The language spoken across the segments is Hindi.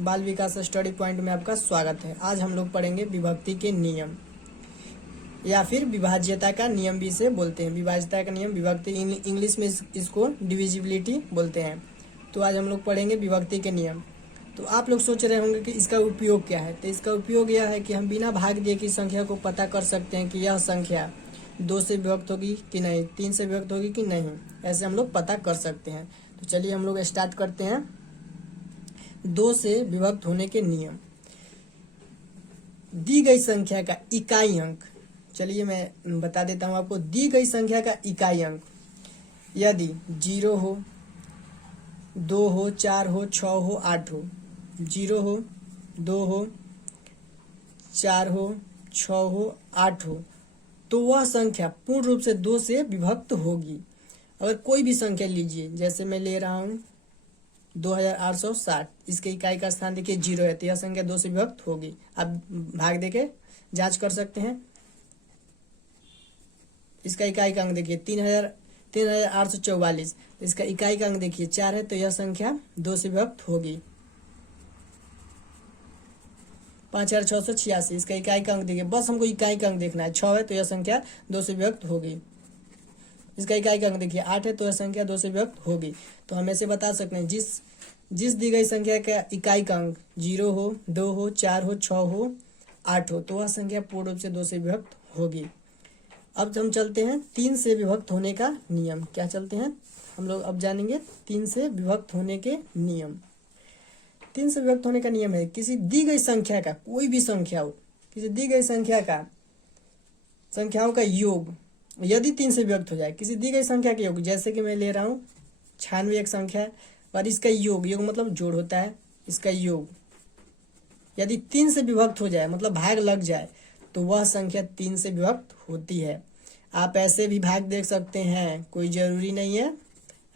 बाल विकास स्टडी पॉइंट में आपका स्वागत है। आज हम लोग पढ़ेंगे विभक्ति के नियम या फिर विभाज्यता का नियम भी इसे बोलते हैं। विभाज्यता का नियम, विभक्ति इंग्लिश में इसको डिविजिबिलिटी बोलते हैं। तो आज हम लोग पढ़ेंगे विभक्ति के नियम। तो आप लोग सोच रहे होंगे कि इसका उपयोग क्या है। तो इसका उपयोग यह है कि हम बिना भाग दिए की संख्या को पता कर सकते हैं कि यह संख्या 2 से विभक्त होगी कि नहीं, 3 से विभक्त होगी कि नहीं, ऐसे हम लोग पता कर सकते हैं। तो चलिए हम लोग स्टार्ट करते हैं। 2 से विभक्त होने के नियम। दी गई संख्या का इकाई अंक, चलिए मैं बता देता हूं आपको। दी गई संख्या का इकाई अंक यदि 0 हो, 2 हो, 4 हो, 6 हो, 8 हो, 0 हो, 2 हो, 4 हो, 6 हो, 8 हो, तो वह संख्या पूर्ण रूप से 2 से विभक्त होगी। अगर कोई भी संख्या लीजिए, जैसे मैं ले रहा हूं 2860, इसके इकाई का स्थान देखिए 0 है, तो यह संख्या 2 से विभक्त होगी। आप भाग देके जांच कर सकते हैं। इसका इकाई का अंक देखिए 3844, इसका इकाई का अंक देखिए 4 है, तो यह संख्या 2 से विभक्त होगी। 5686, इसका इकाई का अंक देखिए, बस हमको इकाई का अंक देखना है, 6 है, तो यह संख्या 2 से विभक्त होगी। इसका इकाई का अंक देखिए 8 है, तो यह संख्या 2 से विभक्त होगी। तो हम ऐसे बता सकते हैं, जिस दी गई संख्या का इकाई का अंक 0 हो, 2 हो, 4 हो, 6 हो, 8 हो, तो वह संख्या पूर्ण रूप से 2 से विभक्त होगी। अब हम चलते हैं 3 से विभक्त होने का नियम। क्या चलते हैं हम लोग, अब जानेंगे 3 से विभक्त होने के नियम। 3 से विभक्त होने का नियम है, किसी दी गई संख्या का, कोई भी संख्या हो, किसी दी गई संख्या का संख्याओं का योग यदि 3 से विभक्त हो जाए, किसी दी गई संख्या के योग, जैसे कि मैं ले रहा हूँ 96 एक संख्या है और इसका योग मतलब जोड़ होता है, इसका योग यदि 3 से विभक्त हो जाए, मतलब भाग लग जाए, तो वह संख्या 3 से विभक्त होती है। आप ऐसे भी भाग दे सकते हैं, कोई जरूरी नहीं है,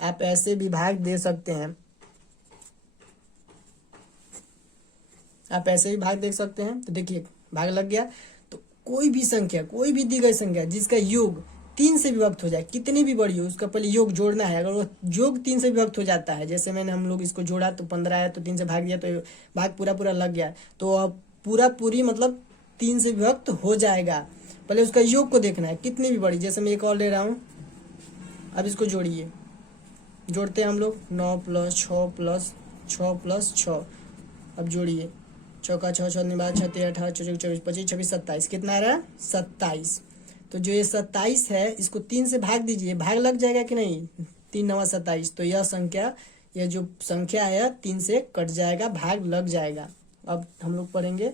आप ऐसे भी भाग दे सकते हैं, आप ऐसे भी भाग देख सकते हैं। तो देखिए भाग लग गया, तो कोई भी संख्या, कोई भी दी गई संख्या जिसका योग 3 से विभक्त हो जाए, कितनी भी बड़ी हो, उसका पहले योग जोड़ना है। अगर वो योग 3 से विभक्त हो जाता है, जैसे हम लोग इसको जोड़ा तो 15 है, तो 3 से भाग दिया तो भाग पूरा लग गया, तो अब पूरी मतलब 3 से विभक्त हो जाएगा। पहले उसका योग को देखना है, कितनी भी बड़ी। जैसे मैं एक और ले रहा हूँ, अब इसको जोड़िए, जोड़ते हैं हम लोग 9 + 6 + 6 + 6। अब जोड़िए, 6 का 6, 6 12, 6 13 18 24 24 25 26 27, कितना आ रहा है 27। तो जो ये 27 है, इसको 3 से भाग दीजिए, भाग लग जाएगा कि नहीं, 3 9 27, तो यह संख्या, यह जो संख्या है 3 से कट जाएगा, भाग लग जाएगा। अब हम लोग पढ़ेंगे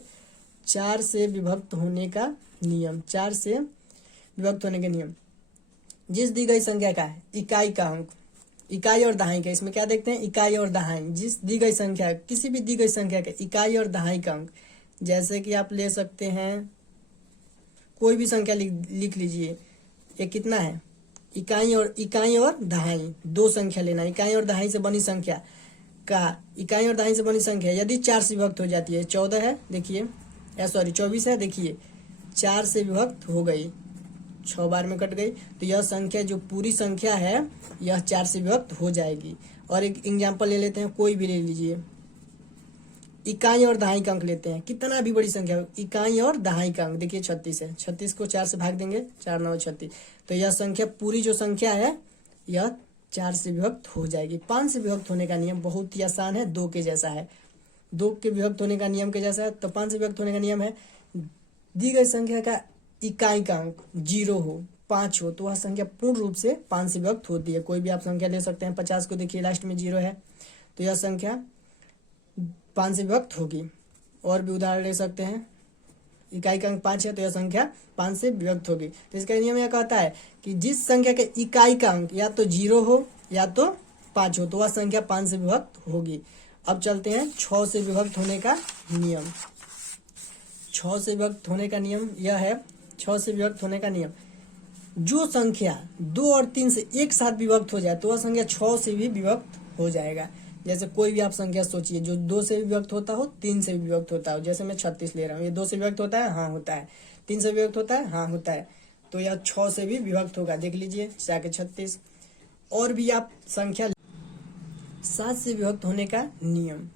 4 से विभक्त होने का नियम। 4 से विभक्त होने के नियम। जिस दी गई संख्या का इकाई का अंक, इकाई और दहाई का, इसमें क्या देखते हैं, इकाई और दहाई। जिस दी गई संख्या, किसी भी दी गई संख्या का इकाई और दहाई का अंक, जैसे कि आप ले सकते हैं कोई भी संख्या लिख लीजिए। ये कितना है, इकाई और दहाई, 2 संख्या लेना। इकाई और दहाई से बनी संख्या का, इकाई और दहाई से बनी संख्या यदि 4 से विभक्त हो जाती है, 14 है देखिए, 24 है देखिए, 4 से विभक्त हो गई, 6 बार में कट गई, तो यह संख्या जो पूरी संख्या है यह 4 से विभक्त हो जाएगी। और एक एग्जाम्पल ले लेते हैं, कोई भी ले लीजिए, इकाई और दहाई का अंक लेते हैं, कितना भी बड़ी संख्या, इकाई और दहाई का अंक देखिए 36 है, 36 को 4 से भाग देंगे, 4 9 36, तो यह संख्या, पूरी जो संख्या है यह 4 से विभक्त हो जाएगी। 5 से विभक्त होने का नियम बहुत ही आसान है, 2 के जैसा है, 2 के विभक्त होने का नियम के जैसा है। तो 5 से विभक्त होने का नियम है, दी गई संख्या का इकाई का अंक 0 हो, 5 हो, तो वह संख्या पूर्ण रूप से 5 से विभक्त होती है। कोई भी आप संख्या ले सकते हैं, 50 को देखिए लास्ट में 0 है, तो यह संख्या 5 से विभक्त होगी। और भी उदाहरण ले सकते हैं, इकाई का अंक 5 है, तो यह संख्या 5 से विभक्त होगी। तो इसका नियम यह कहता है कि जिस संख्या के इकाई का अंक या तो 0 हो या तो 5 हो, तो वह संख्या 5 से विभक्त होगी। अब चलते हैं 6 से विभक्त होने का नियम। 6 से विभक्त होने का नियम यह है, 6 से विभक्त होने का नियम, जो संख्या 2 और 3 से एक साथ विभक्त हो जाए, तो वह संख्या 6 से भी विभक्त हो जाएगा। जैसे कोई भी आप संख्या सोचिए जो 2 से भी विभक्त होता हो, 3 से भी विभक्त होता हो। जैसे मैं 36 ले रहा हूँ, ये 2 से विभक्त होता है, हाँ होता है, 3 से विभक्त होता है, हाँ होता है, तो यह 6 से भी विभक्त होगा, देख लीजिए जाके 36। और भी आप संख्या 7 से विभक्त होने का नियम,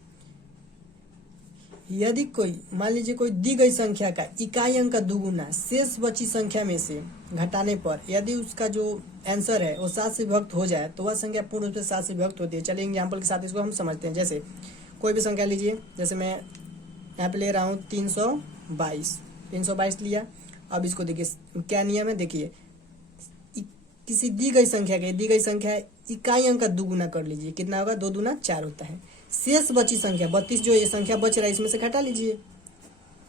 यदि कोई मान लीजिए कोई दी गई संख्या का इकाई अंक का दुगुना शेष बची संख्या में से घटाने पर यदि उसका जो आंसर है वो 7 से विभक्त हो जाए तो वह संख्या पूर्ण रूप से 7 से विभक्त होती है। चलिए एग्जाम्पल के साथ इसको हम समझते हैं। जैसे कोई भी संख्या लीजिए, जैसे मैं यहाँ पे ले रहा हूँ 322 लिया। अब इसको देखिए क्या नियम है, देखिए किसी दी गई संख्या है इकाई अंक का दुगुना कर लीजिए, कितना होगा 2 दूना 4 होता है। शेष बची संख्या 32 जो ये संख्या बच रहा है इसमें से घटा लीजिए,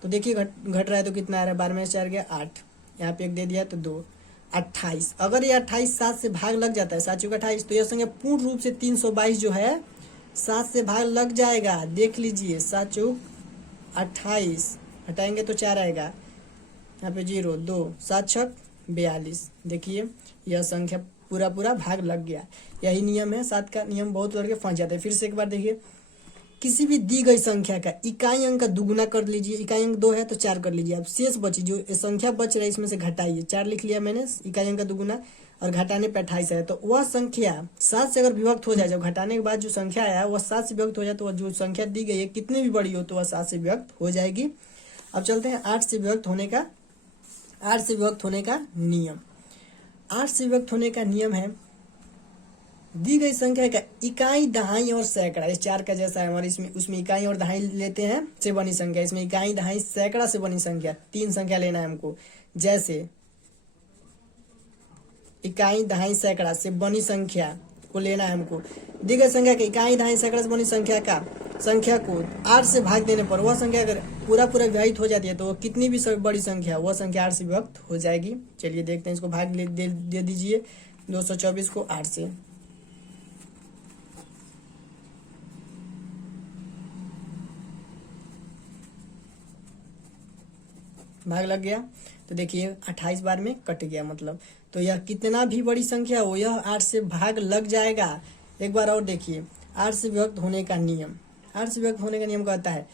तो देखिए घट रहा है तो कितना आ रहा है, 12 में 4 गया 8, यहाँ पे 1 दे दिया तो 2, 28। अगर ये 28 7 से भाग लग जाता है, 7 चौक 28, तो यह संख्या पूर्ण रूप से 322 जो है 7 से भाग लग जाएगा। देख लीजिए 7 चौक 28, हटाएंगे तो 4 आएगा, यहाँ पे 0 2, 7 छक 42। देखिए यह संख्या पूरा भाग लग गया। यही नियम है 7 का नियम, बहुत लड़के फंस जाते हैं। फिर से एक बार देखिए, किसी भी दी गई संख्या का इकाई अंक का दुगुना कर लीजिए, इकाई अंक 2 है तो 4 कर लीजिए। अब शेष बची जो संख्या बच रहा है इसमें से घटाइए, 4 लिख लिया मैंने इकाई अंक का दुगुना, और घटाने पे 28 है तो वह संख्या 7 से अगर विभक्त हो जाए, जब घटाने के बाद जो संख्या आया वह 7 से विभक्त हो जाए तो वह जो संख्या दी गई है कितनी भी बड़ी हो तो वह 7 से विभक्त हो जाएगी। अब चलते हैं 8 से विभक्त होने का नियम। 8 से विभक्त होने का नियम है, दी गई संख्या का इकाई दहाई और सैकड़ा, इस 4 का जैसा है हमारे उसमें इकाई और दहाई लेते हैं से बनी संख्या, इसमें इकाई दहाई सैकड़ा से बनी संख्या, 3 संख्या लेना है हमको। जैसे इकाई दहाई सैकड़ा से बनी संख्या को लेना है हमको। दी गई संख्या के इकाई दहाई सैकड़ा से बनी संख्या को 8 से भाग देने पर वह संख्या अगर पूरा विभाजित हो जाती है तो कितनी भी बड़ी संख्या वह संख्या 8 से विभक्त हो जाएगी। चलिए देखते हैं, इसको भाग दे दीजिए 224 को 8 से। भाग लग गया तो देखिए 28 बार में कट गया, मतलब तो यह कितना भी बड़ी संख्या हो यह 8 से भाग लग जाएगा। एक बार और देखिए 8 से विभक्त होने का नियम। 8 से विभक्त होने का नियम कहता है,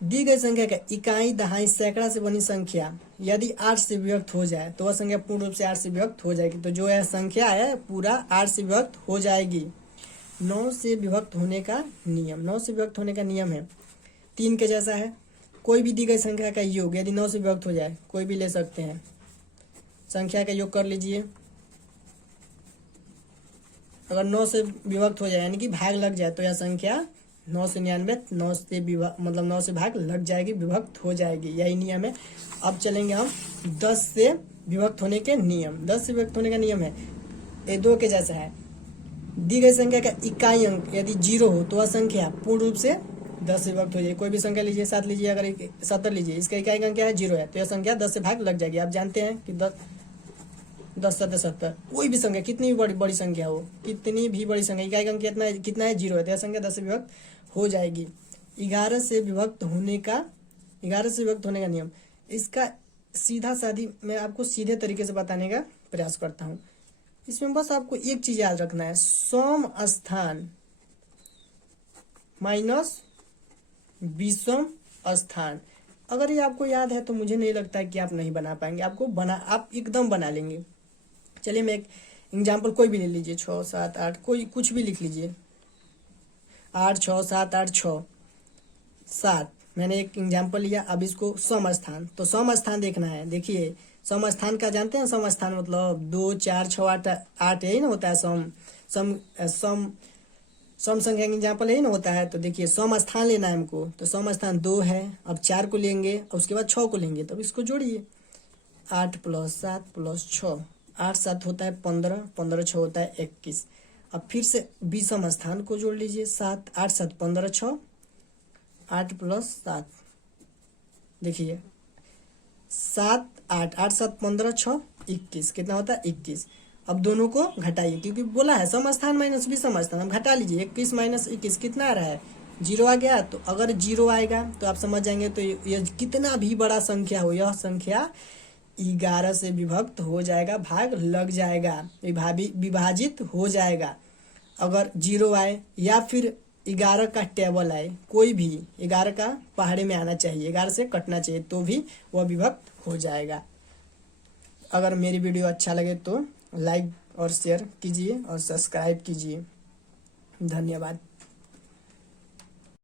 दी गई संख्या का इकाई दहाई सैकड़ा से बनी संख्या यदि 8 से विभक्त हो जाए तो वह संख्या पूर्ण रूप से 8 से विभक्त हो जाएगी। तो जो यह संख्या है पूरा 8 से विभक्त हो जाएगी। 9 से विभक्त होने का नियम। 9 से विभक्त होने का नियम है 3 के जैसा है। कोई भी दी गई संख्या का योग यदि 9 से विभक्त हो जाए, कोई भी ले सकते हैं, संख्या का योग कर लीजिए। अगर 9 से विभक्त हो जाए यानी कि भाग लग जाए तो यह संख्या 999 9 से मतलब 9 से भाग लग जाएगी, विभक्त हो जाएगी। यही नियम है। अब चलेंगे हम 10 से विभक्त होने के नियम। 10 से विभक्त होने का नियम है, ये 2 के जैसा है। दी गई संख्या का इकाई अंक यदि 0 हो तो वह संख्या पूर्ण रूप से 10 से विभक्त हो जाए। कोई भी संख्या लीजिए, 7 लीजिए, अगर 70 लीजिए, इसका इकाई अंक क्या है 0 है तो यह संख्या 10 से भाग लग जाएगी। आप जानते हैं कि 10 7 70, कोई भी संख्या कितनी भी बड़ी संख्या हो, कितनी भी बड़ी संख्या इकाई अंक कितना है 0 है तो यह संख्या 10 से विभक्त हो जाएगी। 11 से विभक्त होने का नियम, इसका सीधा साधी मैं आपको सीधे तरीके से बताने का प्रयास करता हूँ। इसमें बस आपको एक चीज याद रखना है, सम स्थान माइनस विषम स्थान। अगर ये आपको याद है तो मुझे नहीं लगता है कि आप नहीं बना पाएंगे, आप एकदम बना लेंगे। चलिए मैं एक एग्जाम्पल कोई भी ले लीजिए, 6 7 8, कोई कुछ भी लिख लीजिए, 8 6 7 8 6 7, मैंने एक एग्जाम्पल लिया। अब इसको सम स्थान, तो सम स्थान देखना है। देखिए सम स्थान का जानते हैं, सम स्थान मतलब 2 4 6 8 8 यही ना होता है सम संख्या का एग्जाम्पल यही ना होता है। तो देखिए सम स्थान लेना है हमको, तो सम स्थान 2 है। अब 4 को लेंगे और उसके बाद 6 को लेंगे, तब इसको जोड़िए, 8 + 7 + 6, 8 7 होता है 15, 15 6 होता है 21। अब फिर से विषम स्थान को जोड़ लीजिए, 7 8 7 15 6, 8 + 7, देखिए 7 8 8 7 15 6 21, कितना होता है 21। अब दोनों को घटाइए, क्योंकि बोला है सम स्थान माइनस विषम स्थान, हम घटा लीजिए। 21 - 21 कितना आ रहा है 0 आ गया। तो अगर 0 आएगा तो आप समझ जाएंगे तो ये कितना भी बड़ा संख्या हो यह संख्या 11 से विभक्त हो जाएगा, भाग लग जाएगा, विभाजित हो जाएगा। अगर 0 आए या फिर 11 का टेबल आए, कोई भी 11 का पहाड़े में आना चाहिए, 11 से कटना चाहिए तो भी वह विभक्त हो जाएगा। अगर मेरी वीडियो अच्छा लगे तो लाइक और शेयर कीजिए और सब्सक्राइब कीजिए। धन्यवाद।